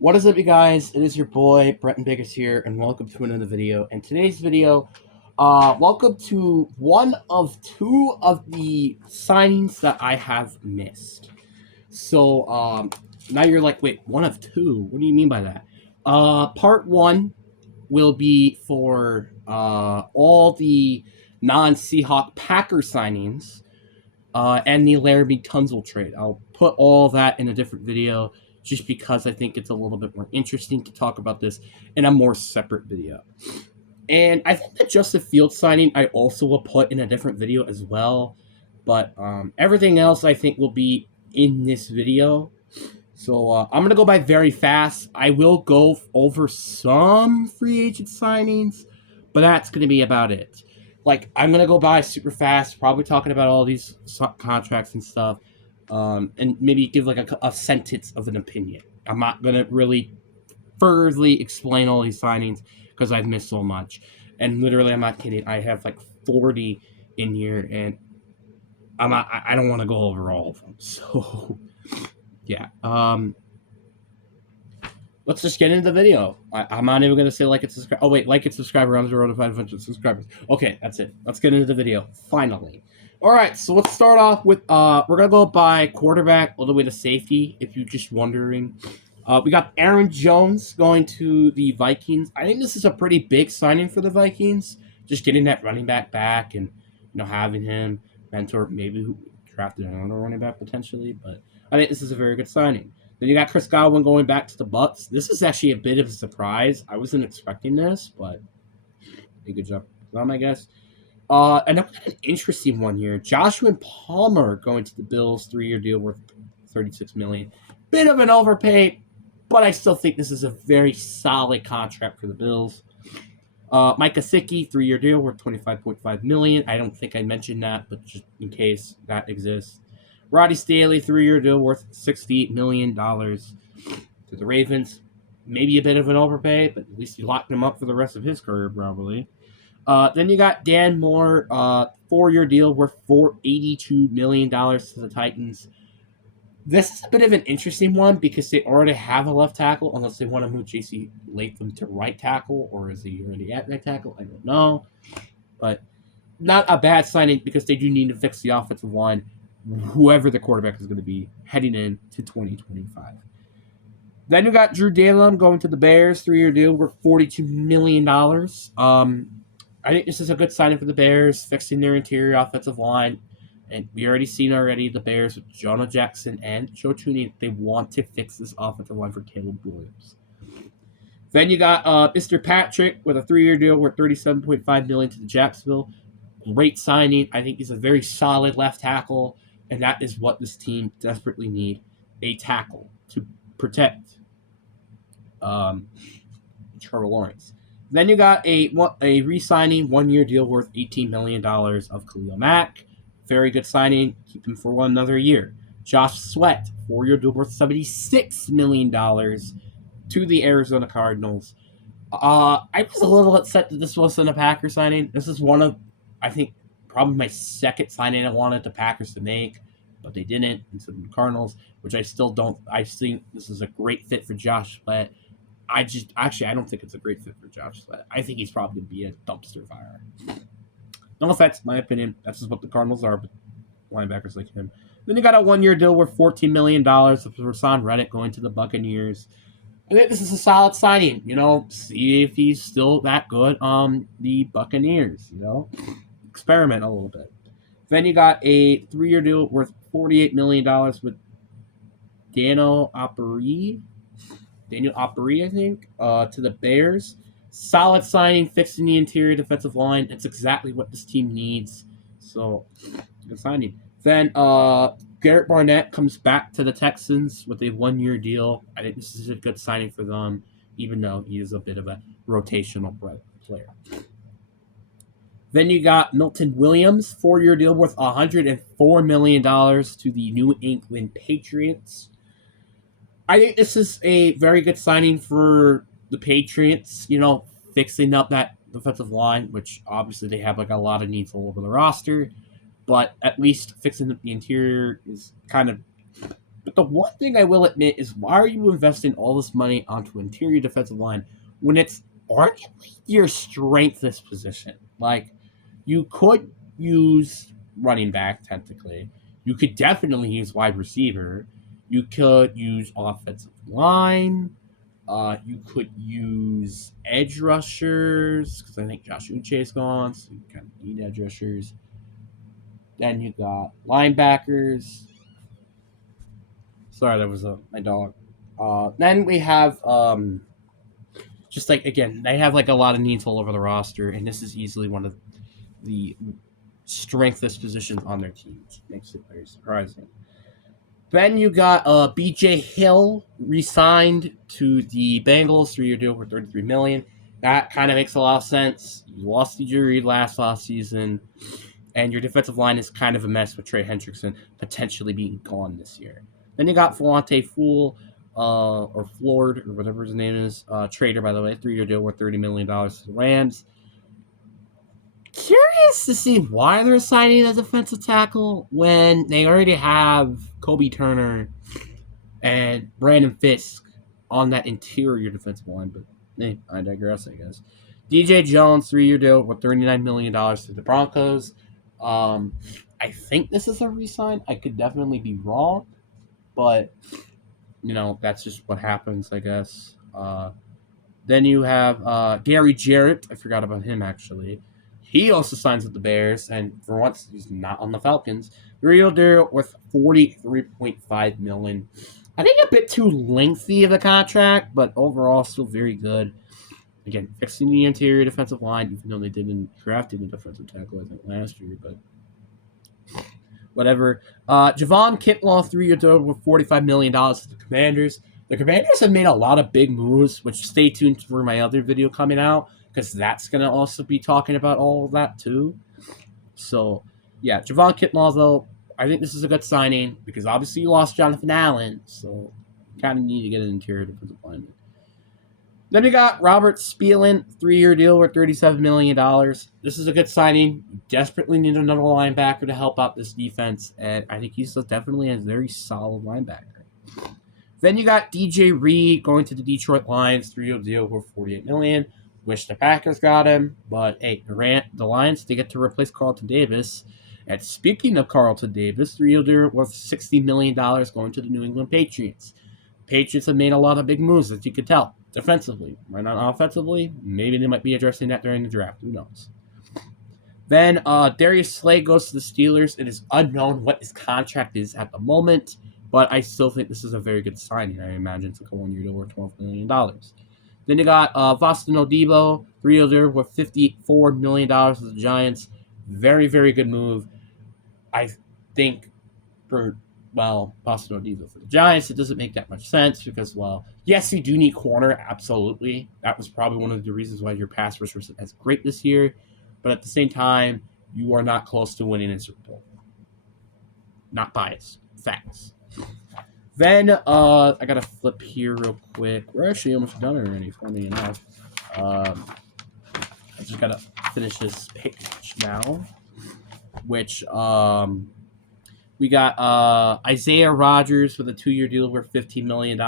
What is up, you guys? It is your boy Bretton Biggers here, and welcome to another video. In today's video, welcome to one of two of the signings that I have missed. So now you're like, wait, one of two? What do you mean by that? Part one will be for all the non-Seahawk Packer signings and the Laramie Tunzel trade. I'll put all that in a different video just because I think it's a little bit more interesting to talk about this in a more separate video. And I think that Justin Fields signing I also will put in a different video as well. But everything else I think will be in this video. So I'm going to go by very fast. I will go over some free agent signings, but that's going to be about it. Like, I'm going to go by super fast, probably talking about all these contracts and stuff, and maybe give like a sentence of an opinion. I'm not going to really furtherly explain all these signings because I've missed so much. And literally, I'm not kidding. I have like 40 in here, and I don't want to go over all of them. So yeah. Let's just get into the video. I'm not even going to say like and subscribe. Oh, wait, like and subscribe. We're on the road to 500 subscribers. Okay, that's it. Let's get into the video, finally. All right, so let's start off with, we're going to go by quarterback all the way to safety, if you're just wondering. We got Aaron Jones going to the Vikings. I think this is a pretty big signing for the Vikings. Just getting that running back and, having him mentor, maybe who drafted another running back potentially. But I think this is a very good signing. Then you got Chris Godwin going back to the Bucks. This is actually a bit of a surprise. I wasn't expecting this, but a good job for them, I guess. And I've got an interesting one here. Joshua Palmer going to the Bills, 3-year deal worth $36 million. Bit of an overpay, but I still think this is a very solid contract for the Bills. Mike Gesicki, 3-year deal worth $25.5 million. I don't think I mentioned that, but just in case that exists. Roddy Staley, 3-year deal worth $68 million to the Ravens. Maybe a bit of an overpay, but at least you locked him up for the rest of his career, probably. Then you got Dan Moore, 4-year deal worth $82 million to the Titans. This is a bit of an interesting one because they already have a left tackle, unless they want to move J.C. Latham to right tackle, or is he already at right tackle? I don't know. But not a bad signing because they do need to fix the offensive line, whoever the quarterback is going to be heading into 2025. Then you got Drew Dalem going to the Bears, 3-year deal worth $42 million. I think this is a good signing for the Bears, fixing their interior offensive line. And we already seen the Bears with Jonah Jackson and Joe Thuney. They want to fix this offensive line for Caleb Williams. Then you got Mr. Patrick with a 3-year deal worth $37.5 million to the Jacksonville. Great signing. I think he's a very solid left tackle, and that is what this team desperately need: a tackle to protect Trevor Lawrence. Then you got a re-signing 1-year deal worth $18 million of Khalil Mack. Very good signing. Keep him for another year. Josh Sweat, 4-year deal worth $76 million to the Arizona Cardinals. I was a little upset that this wasn't a Packer signing. This is one of, I think, probably my second signing I wanted the Packers to make, but they didn't instead of the Cardinals, which I still don't. I think this is a great fit for Josh Sweat. I don't think it's a great fit for Josh Sweat. I think he's probably going to be a dumpster fire. No offense, my opinion. That's just what the Cardinals are, but linebackers like him. Then you got a 1-year deal worth $14 million for Haason Reddick going to the Buccaneers. I think this is a solid signing. See if he's still that good on the Buccaneers. Experiment a little bit. Then you got a 3-year deal worth $48 million with Daniel Opry, I think, to the Bears. Solid signing, fixing the interior defensive line. It's exactly what this team needs. So, good signing. Then Garrett Barnett comes back to the Texans with a 1-year deal. I think this is a good signing for them, even though he is a bit of a rotational player. Then you got Milton Williams, 4-year deal worth $104 million to the New England Patriots. I think this is a very good signing for the Patriots, fixing up that defensive line, which obviously they have like a lot of needs all over the roster, but at least fixing up the interior is kind of But the one thing I will admit is, why are you investing all this money onto interior defensive line when it's arguably your strengthest position? Like, you could use running back, technically. You could definitely use wide receiver. You could use offensive line. You could use edge rushers, because I think Josh Uche is gone, so you kind of need edge rushers. Then you got linebackers. Sorry, that was my dog. Then we have just like, again, they have like a lot of needs all over the roster, and this is easily one of the strengthest positions on their team, which makes it very surprising. Then you got BJ Hill re-signed to the Bengals, 3-year deal for $33 million. That kind of makes a lot of sense. You lost DJ Reed last season, and your defensive line is kind of a mess with Trey Hendrickson potentially being gone this year. Then you got Philonte Fool, or Flord, or whatever his name is, trader, by the way, 3-year deal worth $30 million to the Rams. Curious to see why they're signing a defensive tackle when they already have Kobe Turner and Brandon Fisk on that interior defensive line. But hey, I digress, I guess. DJ Jones, 3-year deal with $39 million to the Broncos. I think this is a re-sign. I could definitely be wrong, but that's just what happens, I guess. Then you have Gary Jarrett. I forgot about him, actually. He also signs with the Bears, and for once, he's not on the Falcons. Real deal with $43.5 million. I think a bit too lengthy of a contract, but overall still very good. Again, fixing the interior defensive line, even though they didn't draft a defensive tackle, I think, last year, but whatever. Javon Kinlaw, 3-year deal with $45 million to the Commanders. The Commanders have made a lot of big moves, which stay tuned for my other video coming out, because that's going to also be talking about all of that too. So, yeah, Javon Kinlaw, though, I think this is a good signing, because obviously you lost Jonathan Allen, so you kind of need to get an interior defensive lineman. Then we got Robert Spielman, 3-year deal worth $37 million. This is a good signing. You desperately need another linebacker to help out this defense, and I think he's definitely a very solid linebacker. Then you got DJ Reed going to the Detroit Lions, 3-year deal worth $48 million. Wish the Packers got him, but hey, the Lions, they get to replace Carlton Davis. And speaking of Carlton Davis, 3-year deal worth $60 million going to the New England Patriots. Patriots have made a lot of big moves, as you can tell, defensively. Why not offensively? Maybe they might be addressing that during the draft. Who knows? Then Darius Slay goes to the Steelers. It is unknown what his contract is at the moment, but I still think this is a very good signing. I imagine it's like a 1-year deal worth $12 million. Then you got Boston Odebo, 3-year deal worth $54 million to the Giants. Very, very good move. I think for Boston Odebo for the Giants, it doesn't make that much sense because, yes, you do need corner, absolutely. That was probably one of the reasons why your pass rush was as great this year. But at the same time, you are not close to winning a Super Bowl. Not biased. Facts. Then, I gotta flip here real quick. We're actually almost done already, funny enough. I just gotta finish this page now. Which, we got Isaiah Rodgers with a 2-year deal worth $15 million.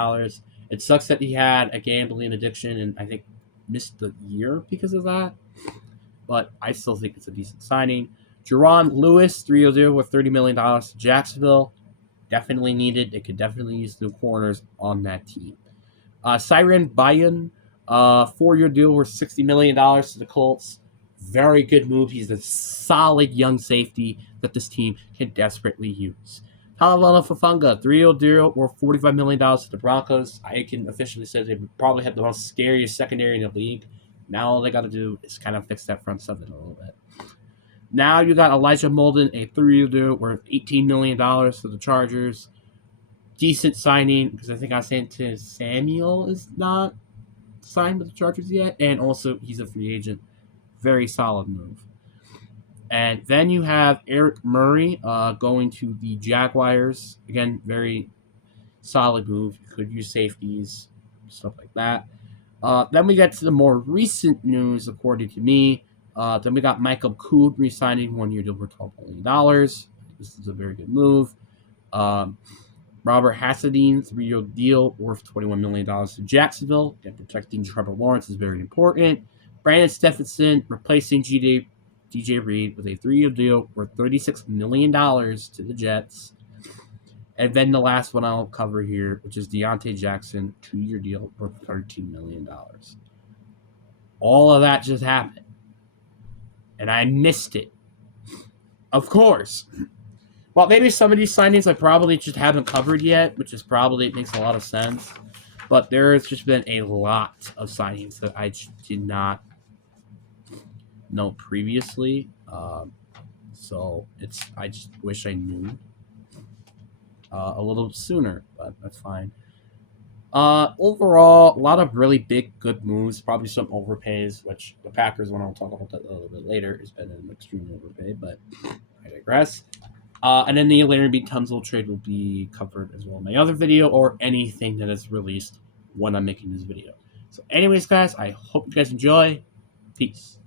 It sucks that he had a gambling addiction and I think missed the year because of that. But I still think it's a decent signing. Jerron Lewis, 3-year deal worth $30 million to Jacksonville. Definitely needed. They could definitely use the corners on that team. Siren Bayan, 4-year deal worth $60 million to the Colts. Very good move. He's a solid young safety that this team can desperately use. Talavana Fafanga, 3-year deal worth $45 million to the Broncos. I can officially say they probably have the most scariest secondary in the league. Now all they got to do is kind of fix that front seven a little bit. Now you got Elijah Molden, a 3-year deal worth $18 million to the Chargers. Decent signing because I think Asante Samuel is not signed with the Chargers yet. And also he's a free agent. Very solid move. And then you have Eric Murray going to the Jaguars. Again, very solid move. You could use safeties, stuff like that. Then we get to the more recent news, according to me. Then we got Michael Kood re-signing 1-year deal for $12 million. This is a very good move. Robert Hassadine, 3-year deal worth $21 million to Jacksonville. And protecting Trevor Lawrence is very important. Brandon Stephenson replacing DJ Reed with a 3-year deal worth $36 million to the Jets. And then the last one I'll cover here, which is Deontay Jackson, 2-year deal worth $13 million. All of that just happened. And I missed it. Of course. Well, maybe some of these signings I probably just haven't covered yet, which is probably, it makes a lot of sense. But there has just been a lot of signings that I did not know previously. So I just wish I knew a little sooner, but that's fine. Overall, a lot of really big, good moves. Probably some overpays, which the Packers, when I'll talk about that a little bit later, has been an extreme overpay, but I digress. And then the Larry Tunsil trade will be covered as well in my other video or anything that is released when I'm making this video. So anyways, guys, I hope you guys enjoy. Peace.